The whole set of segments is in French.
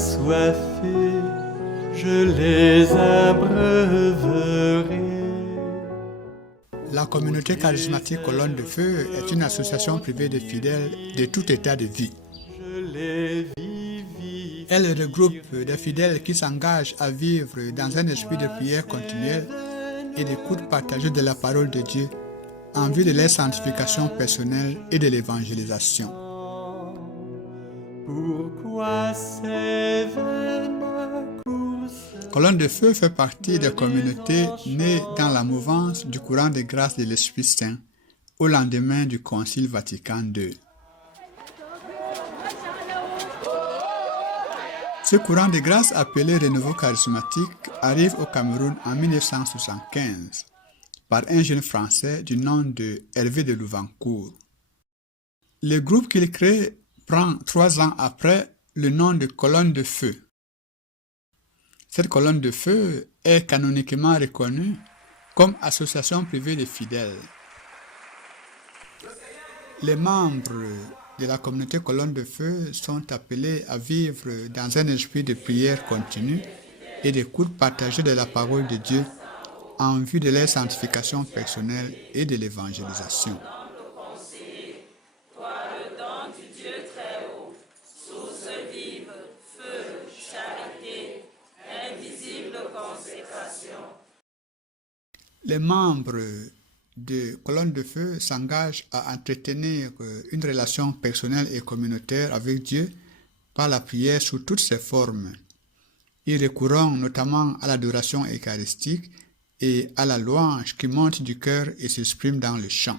assoiffés, je les abreuverai. La communauté charismatique Colonne de Feu est une association privée de fidèles de tout état de vie. Elle regroupe des fidèles qui s'engagent à vivre dans un esprit de prière continuelle et d'écoute partagée de la parole de Dieu en vue de leur sanctification personnelle et de l'évangélisation. Pourquoi ces vaines courses? Colonne de Feu fait partie des communautés nées dans la mouvance du courant de grâce de l'Esprit Saint au lendemain du Concile Vatican II. Ce courant de grâce appelé Renouveau charismatique arrive au Cameroun en 1975 par un jeune Français du nom de Hervé de Louvancourt. Le groupe qu'il crée prend 3 ans après le nom de Colonne de Feu. Cette colonne de feu est canoniquement reconnue comme association privée de fidèles. Les membres de la communauté colonne de feu sont appelés à vivre dans un esprit de prière continue et d'écoute partagée de la parole de Dieu en vue de leur sanctification personnelle et de l'évangélisation. Les membres de Colonne de Feu s'engagent à entretenir une relation personnelle et communautaire avec Dieu par la prière sous toutes ses formes. Ils recourront notamment à l'adoration eucharistique et à la louange qui monte du cœur et s'exprime dans le chant.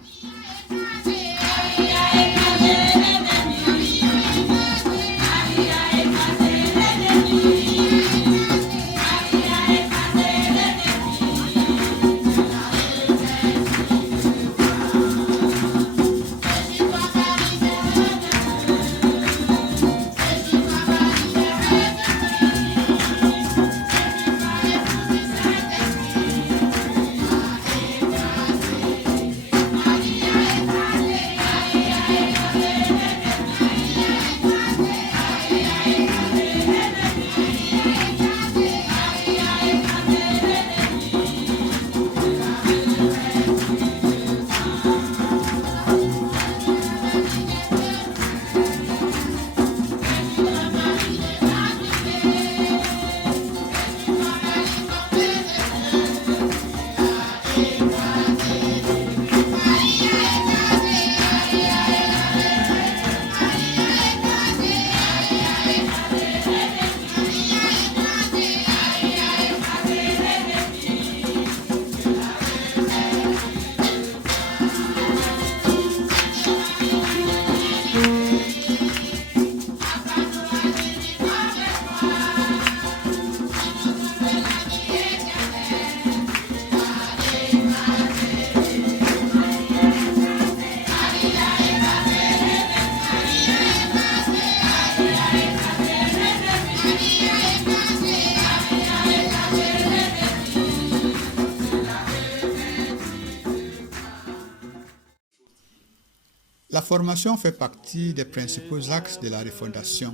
La formation fait partie des principaux axes de la refondation.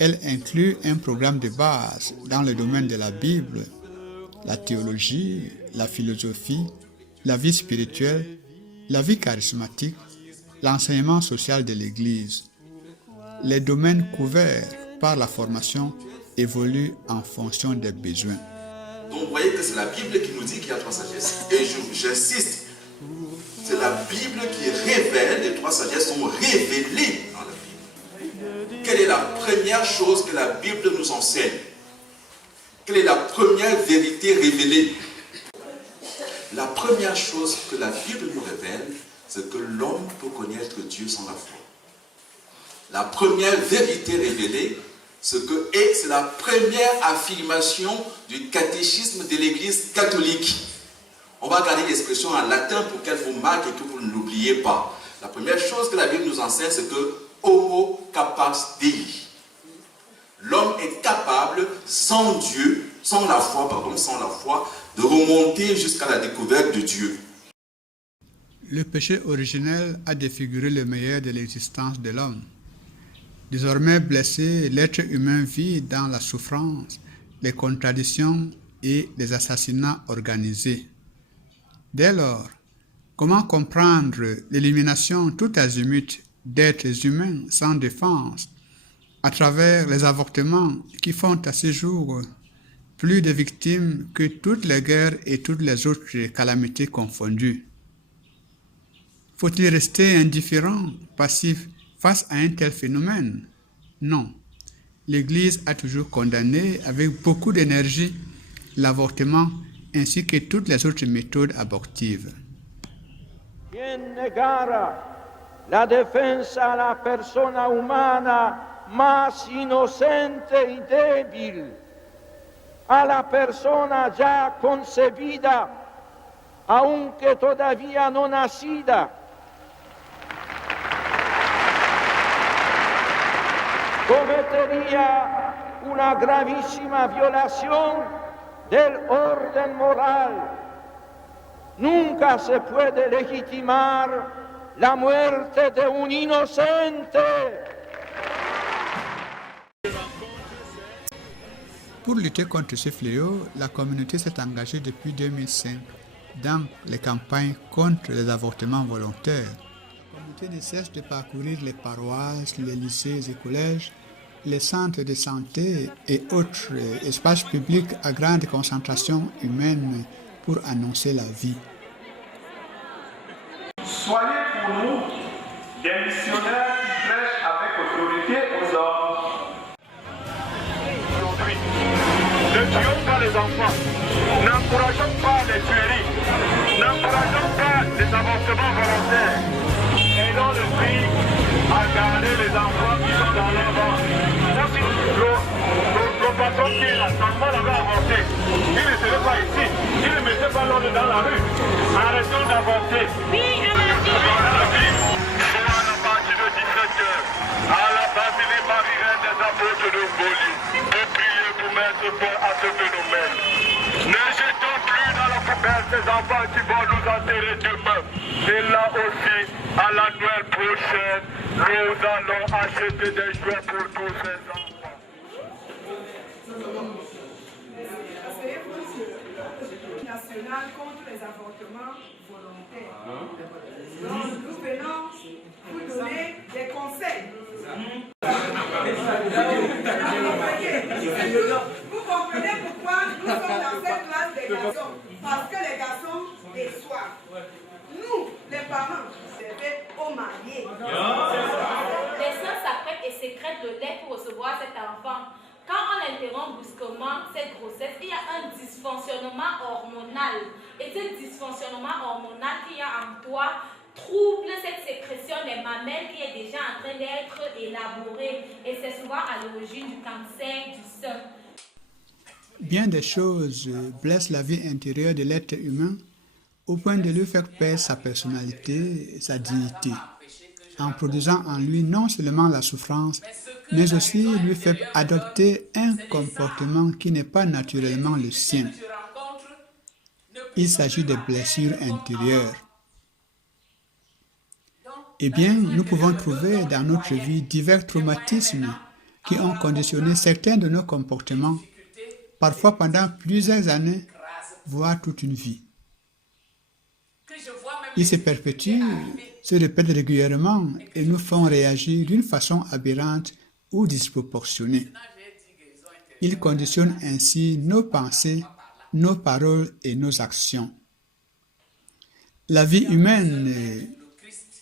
Elle inclut un programme de base dans le domaine de la Bible, la théologie, la philosophie, la vie spirituelle, la vie charismatique, l'enseignement social de l'Église. Les domaines couverts par la formation évoluent en fonction des besoins. Donc vous voyez que c'est la Bible qui nous dit qu'il y a 3 sagesses. Et j'insiste, c'est la Bible qui révèle, les 3 sagesses sont révélées dans la Bible. Quelle est la première chose que la Bible nous enseigne? Quelle est la première vérité révélée? La première chose que la Bible nous révèle, c'est que l'homme peut connaître Dieu sans la foi. La première vérité révélée, c'est la première affirmation du catéchisme de l'Église catholique. On va garder l'expression en latin pour qu'elle vous marque et que vous ne l'oubliez pas. La première chose que la Bible nous enseigne, c'est que Homo capax Dei. L'homme est capable, sans la foi, de remonter jusqu'à la découverte de Dieu. Le péché originel a défiguré le meilleur de l'existence de l'homme. Désormais blessé, l'être humain vit dans la souffrance, les contradictions et les assassinats organisés. Dès lors, comment comprendre l'élimination tout azimut d'êtres humains sans défense à travers les avortements qui font à ce jour plus de victimes que toutes les guerres et toutes les autres calamités confondues? Faut-il rester indifférent, passif face à un tel phénomène? Non. L'Église a toujours condamné avec beaucoup d'énergie l'avortement ainsi que toutes les autres méthodes abortives. Quien negara la defensa a la persona humana más inocente y débil, a la persona ya concebida, aunque todavía no nacida, cometería una gravísima violación del orden moral. Nunca se puede legitimar la muerte de un inocente. Pour lutter contre ce fléau, la communauté s'est engagée depuis 2005 dans les campagnes contre les avortements volontaires. La communauté ne cesse de parcourir les paroisses, les lycées et collèges, les centres de santé et autres espaces publics à grande concentration humaine pour annoncer la vie. Soyez pour nous des missionnaires qui prêchent avec autorité aux hommes. Aujourd'hui, ne tuons pas les enfants, n'encourageons pas les tueries, n'encourageons pas les avortements volontaires. Aidons le pays à garder les enfants qui sont dans leur ventre. Si le patron qui est là, l'enfant l'avait avorté, il ne serait pas ici, il ne mettait pas l'ordre dans la rue. Arrêtons d'avorter. À la Basilique Marie-Reine des apôtres de Mboli, pour prier pour mettre fin à ce phénomène. Ne jetons plus dans la poubelle ces enfants qui vont nous enterrer demain. Et là aussi, à la Noël prochaine, nous allons acheter des jouets pour tous ces enfants. National contre les avortements volontaires. Donc, nous venons vous donner des conseils. Vous comprenez pourquoi nous sommes dans cette classe des garçons? Parce que les garçons déçoivent. Nous, les parents, c'est aux mariés. Les sœurs s'apprêtent et sécrètent le lait pour recevoir cet enfant. Quand on interrompt brusquement cette grossesse, il y a un dysfonctionnement hormonal. Et ce dysfonctionnement hormonal qu'il y a en toi trouble cette sécrétion des mamelles qui est déjà en train d'être élaborée. Et c'est souvent à l'origine du cancer du sein. Bien des choses blessent la vie intérieure de l'être humain au point de lui faire perdre sa personnalité et sa dignité, en produisant en lui non seulement la souffrance, mais aussi lui fait adopter un comportement qui n'est pas naturellement le sien. Il s'agit de blessures intérieures. Eh bien, nous pouvons trouver dans notre vie divers traumatismes qui ont conditionné certains de nos comportements, parfois pendant plusieurs années, voire toute une vie. Ils se perpétuent, se répètent régulièrement et nous font réagir d'une façon aberrante ou disproportionnée. Ils conditionnent ainsi nos pensées, nos paroles et nos actions. La vie humaine,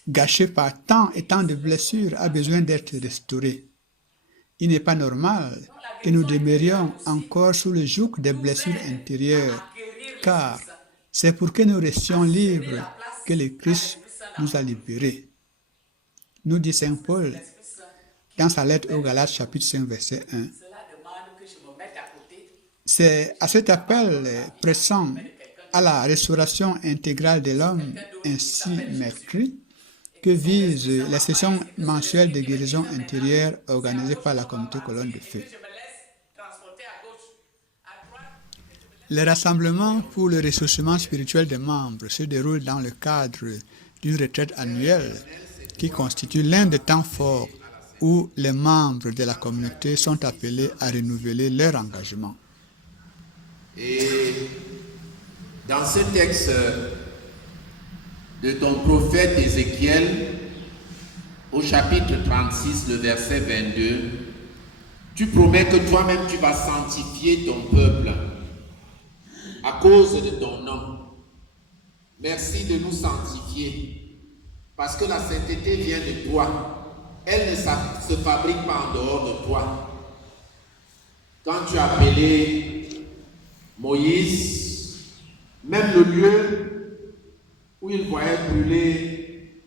gâchée par tant et tant de blessures, a besoin d'être restaurée. Il n'est pas normal que nous demeurions encore sous le joug des blessures intérieures, car c'est pour que nous restions libres que le Christ nous a libérés. Nous dit Saint Paul dans sa lettre aux Galates, chapitre 5, verset 1. C'est à cet appel pressant à la restauration intégrale de l'homme, ainsi mercredi, que visent les sessions mensuelles de guérison intérieure organisées par la communauté Colonne de Feu. Les rassemblements pour le ressourcement spirituel des membres se déroulent dans le cadre d'une retraite annuelle qui constitue l'un des temps forts où les membres de la communauté sont appelés à renouveler leur engagement. Et dans ce texte de ton prophète Ézéchiel, au chapitre 36, le verset 22, tu promets que toi-même tu vas sanctifier ton peuple à cause de ton nom. Merci de nous sanctifier, parce que la sainteté vient de toi. Elle ne se fabrique pas en dehors de toi. Quand tu as appelé Moïse, même le lieu où il voyait brûler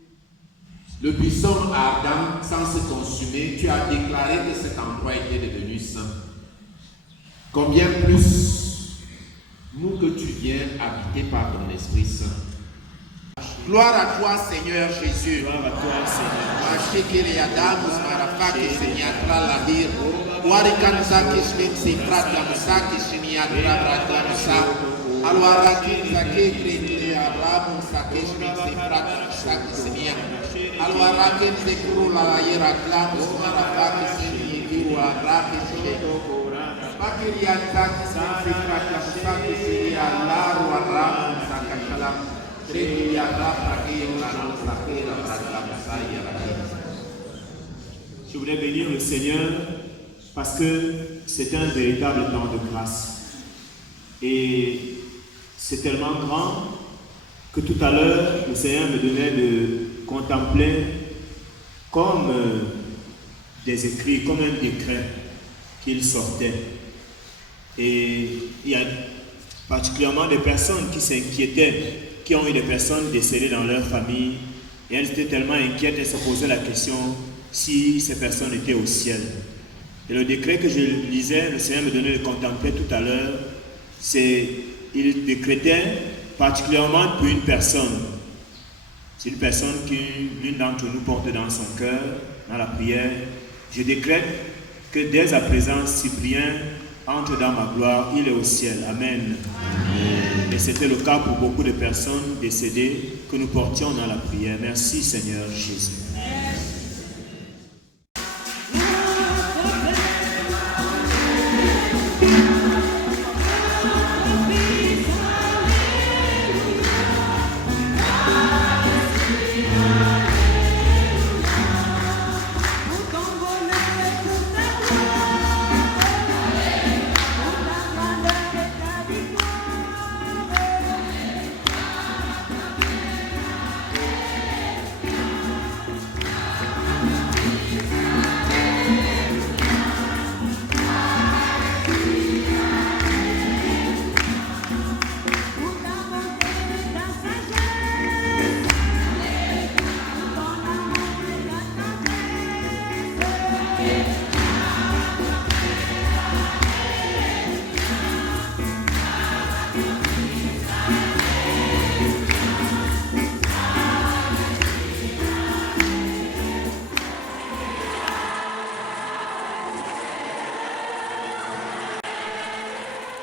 le buisson ardent sans se consumer, tu as déclaré que cet endroit était devenu saint. Combien plus nous que tu viens habiter par ton Esprit Saint. Gloire à toi, Seigneur Jésus. Gloire à toi, Seigneur. Je voudrais bénir le Seigneur parce que c'est un véritable temps de grâce. Et c'est tellement grand que tout à l'heure, le Seigneur me donnait de contempler comme des écrits, comme un décret qu'il sortait. Et il y a particulièrement des personnes qui s'inquiétaient, qui ont eu des personnes décédées dans leur famille, et elles étaient tellement inquiètes, elles se posaient la question si ces personnes étaient au ciel. Et le décret que je lisais, le Seigneur me donnait de contempler tout à l'heure, il décrétait particulièrement pour une personne. C'est une personne qui, l'une d'entre nous, porte dans son cœur, dans la prière. Je décrète que dès à présent, Cyprien entre dans ma gloire, il est au ciel. Amen. Amen. Et c'était le cas pour beaucoup de personnes décédées que nous portions dans la prière. Merci Seigneur Jésus.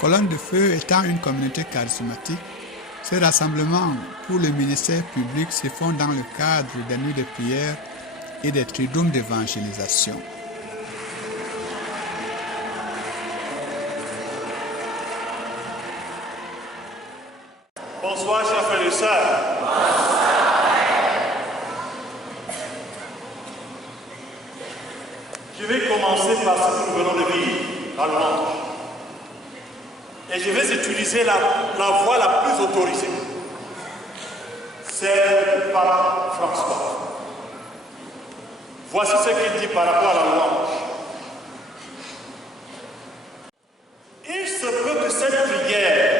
Colonne de Feu étant une communauté charismatique, ces rassemblements pour le ministère public se font dans le cadre des nuits de prière et des triduums d'évangélisation. Bonsoir, chers frères et sœurs. Je vais commencer par ce que nous venons de vivre dans le monde. Et je vais utiliser la voie la plus autorisée, celle du pape François. Voici ce qu'il dit par rapport à la louange. Il se peut que cette prière,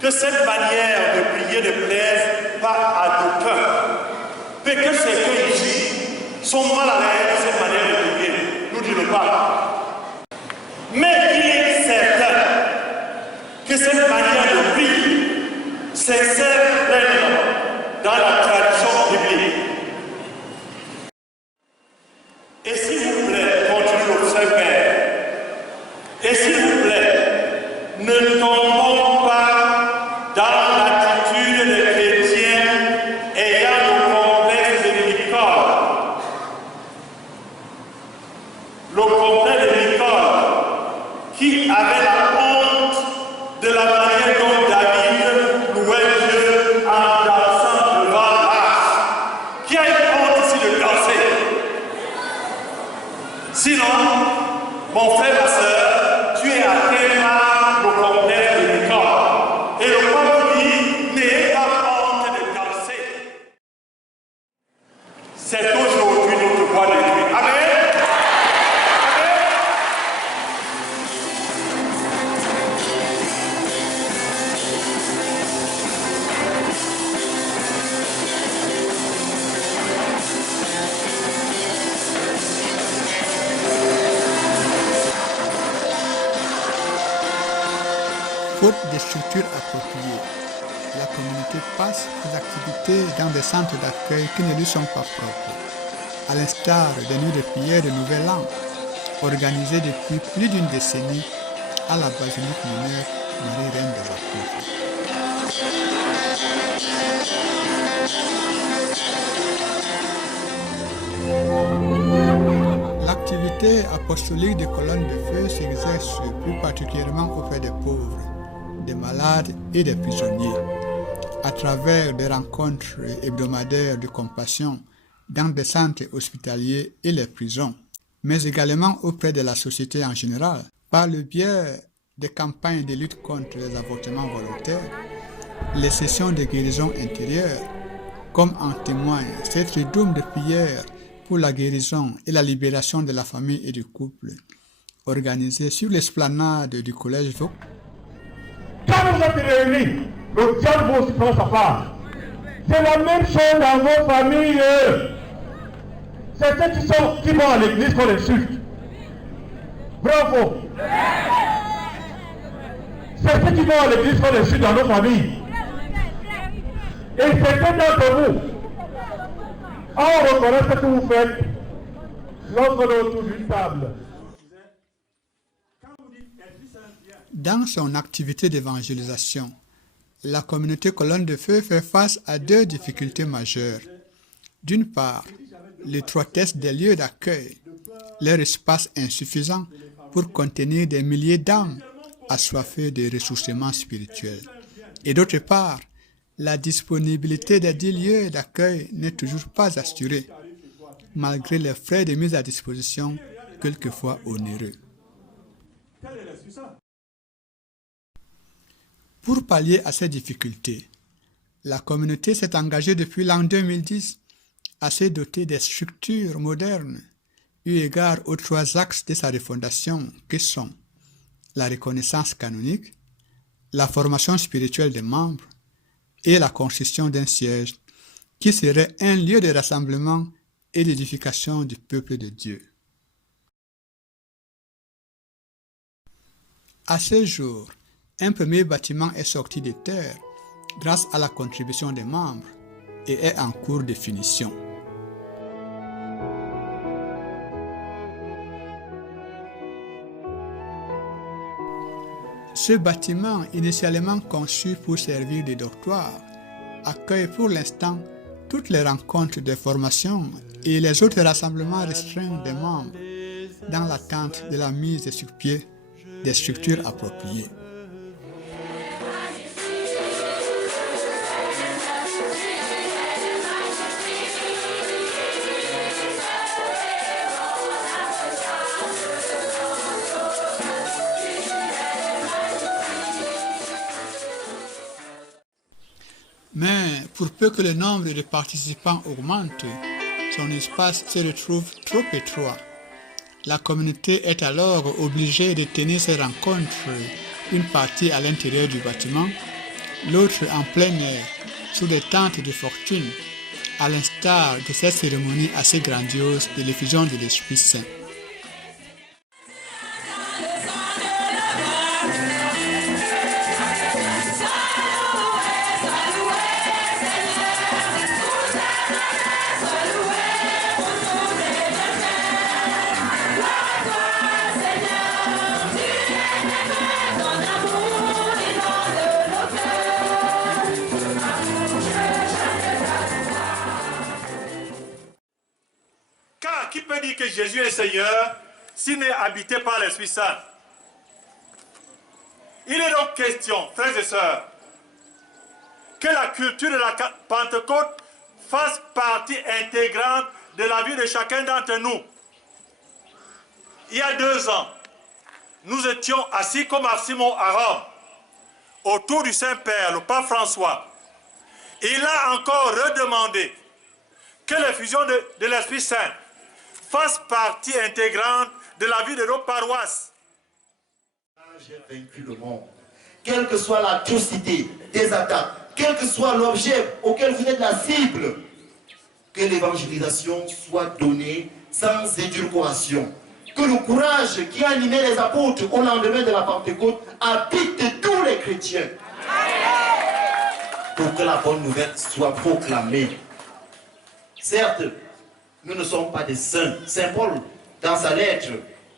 que cette manière de prier ne plaise pas à d'aucuns, mais que certains ici sont mal à l'aise de cette manière de prier, nous dit le pape. Mais il est certain que cette manière de prier s'insère pleinement dans la tradition biblique. Et s'il vous plaît, continue le Saint-Père, et s'il vous plaît, ne tombons pas dans l'attitude des chrétiens ayant le complexe de Nicole, Et le pape dit, n'ayez pas honte de danser. C'est aujourd'hui notre voie de nuit. Amen. Faute de structures appropriées, la communauté passe ses activités dans des centres d'accueil qui ne lui sont pas propres, à l'instar des nuits de prière de Nouvel An, organisées depuis plus d'une décennie à la basilique mineure Marie-Reine de la L'activité apostolique des colonnes de feu s'exerce plus particulièrement auprès des pauvres, des malades et des prisonniers, à travers des rencontres hebdomadaires de compassion dans des centres hospitaliers et les prisons, mais également auprès de la société en général, par le biais des campagnes de lutte contre les avortements volontaires, les sessions de guérison intérieure, comme en témoigne cette redoute de prière pour la guérison et la libération de la famille et du couple, organisée sur l'esplanade du collège Vaux. Quand vous êtes réunis, le diable va aussi prendre sa part. C'est la même chose dans vos familles. C'est ceux qui vont à l'église qu'on insulte. Bravo. C'est ceux qui vont à l'église qu'on insulte dans nos familles. Et certains d'entre vous, on reconnaît ce que vous faites lorsqu'on est autour d'une table. Dans son activité d'évangélisation, la communauté Colonne de Feu fait face à deux difficultés majeures. D'une part, l'étroitesse des lieux d'accueil, leur espace insuffisant pour contenir des milliers d'âmes assoiffées de ressourcement spirituel. Et d'autre part, la disponibilité des 10 lieux d'accueil n'est toujours pas assurée, malgré les frais de mise à disposition quelquefois onéreux. Pour pallier à ces difficultés, la communauté s'est engagée depuis l'an 2010 à se doter des structures modernes, eu égard aux 3 axes de sa refondation qui sont la reconnaissance canonique, la formation spirituelle des membres et la construction d'un siège qui serait un lieu de rassemblement et d'édification du peuple de Dieu. À ce jour, un premier bâtiment est sorti de terre grâce à la contribution des membres et est en cours de finition. Ce bâtiment, initialement conçu pour servir de dortoir, accueille pour l'instant toutes les rencontres de formation et les autres rassemblements restreints des membres dans l'attente de la mise sur pied des structures appropriées. Mais pour peu que le nombre de participants augmente, son espace se retrouve trop étroit. La communauté est alors obligée de tenir ses rencontres, une partie à l'intérieur du bâtiment, l'autre en plein air, sous des tentes de fortune, à l'instar de cette cérémonie assez grandiose de l'effusion de l'Esprit Saint. Qui peut dire que Jésus est Seigneur s'il n'est habité par l'Esprit Saint? Il est donc question, frères et sœurs, que la culture de la Pentecôte fasse partie intégrante de la vie de chacun d'entre nous. Il y a 2 ans, nous étions assis comme à Simon à Rome. autour du Saint-Père, le pape François, il a encore redemandé que l'effusion de l'Esprit Saint fasse partie intégrante de la vie de nos paroisses. J'ai vaincu le monde. Quelle que soit l'atrocité des attaques, quel que soit l'objet auquel vous êtes la cible, que l'évangélisation soit donnée sans édulcoration. Que le courage qui a animé les apôtres au lendemain de la Pentecôte habite tous les chrétiens. Pour que la bonne nouvelle soit proclamée. Certes, nous ne sommes pas des saints. Saint Paul, dans sa lettre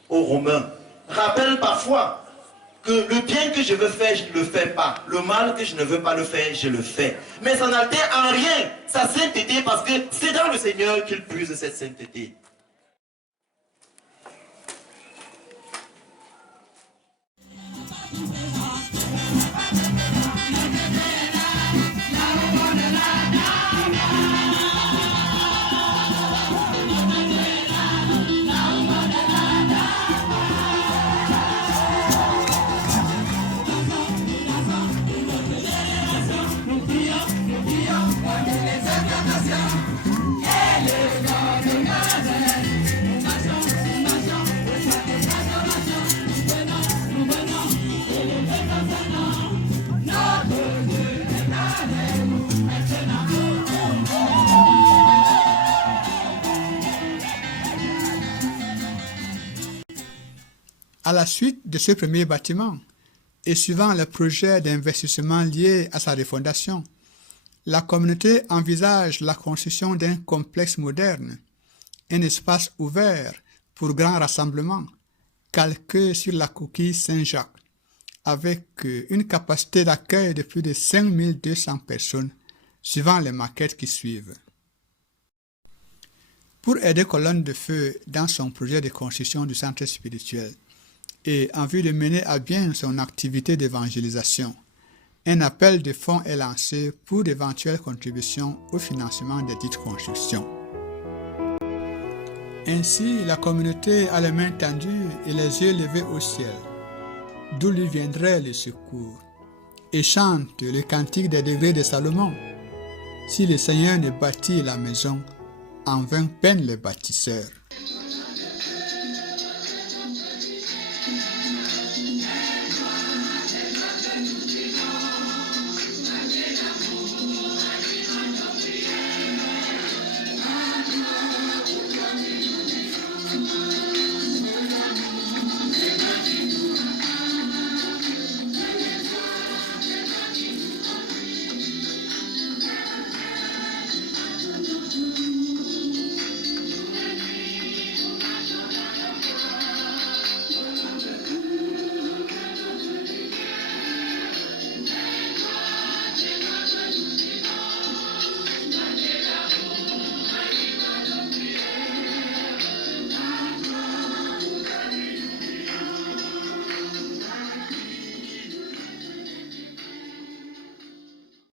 aux Romains, rappelle parfois que le bien que je veux faire, je ne le fais pas. Le mal que je ne veux pas le faire, je le fais. Mais ça n'altère en rien sa sainteté parce que c'est dans le Seigneur qu'il puise cette sainteté. À la suite de ce premier bâtiment, et suivant le projet d'investissement lié à sa refondation, la communauté envisage la construction d'un complexe moderne, un espace ouvert pour grand rassemblement, calqué sur la coquille Saint-Jacques, avec une capacité d'accueil de plus de 5200 personnes, suivant les maquettes qui suivent. Pour aider Colonne de Feu dans son projet de construction du centre spirituel, et en vue de mener à bien son activité d'évangélisation, un appel de fonds est lancé pour d'éventuelles contributions au financement des dites constructions. Ainsi, la communauté a les mains tendues et les yeux levés au ciel, d'où lui viendrait le secours, et chante le cantique des degrés de Salomon. Si le Seigneur ne bâtit la maison, en vain peinent les bâtisseurs.